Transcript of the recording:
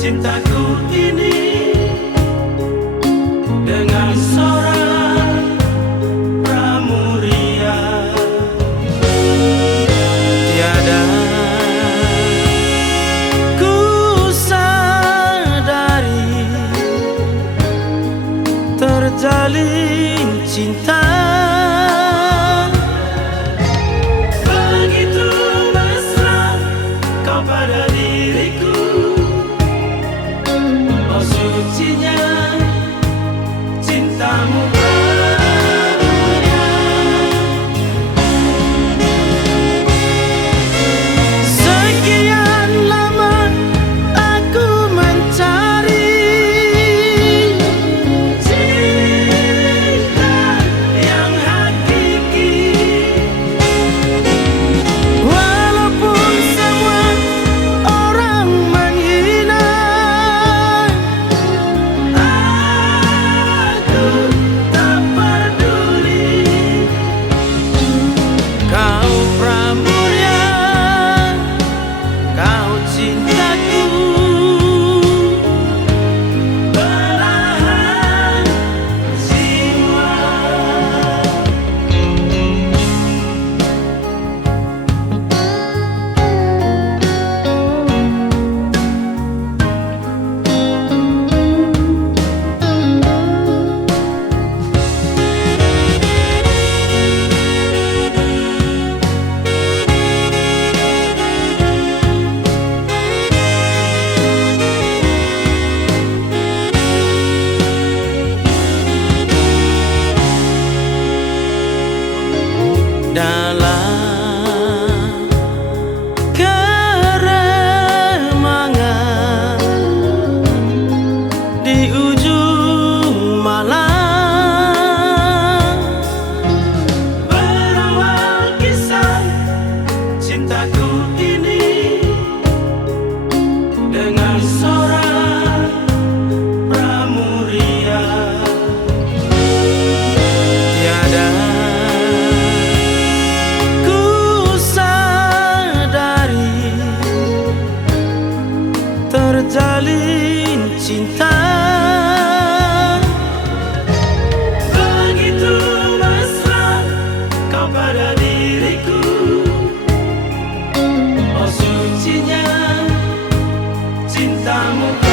cintaku ini dengan seorang pramuria. Tiada ku sadari terjalin cinta begitu mesra kau pada diriku. Oh sucinya cintamu pramuria. Sekian lama aku mencari cinta yang hakiki, walaupun semua orang menghina. Aku tak peduli. Kau pramuria, kau cintaku, belahan jiwa. Dalam keremangan di ujung malam, berawal kisah cintaku ini dengan seorang pramuria. Tiada terjalin cinta begitu mesra kau pada diriku. Oh sucinya cintamu.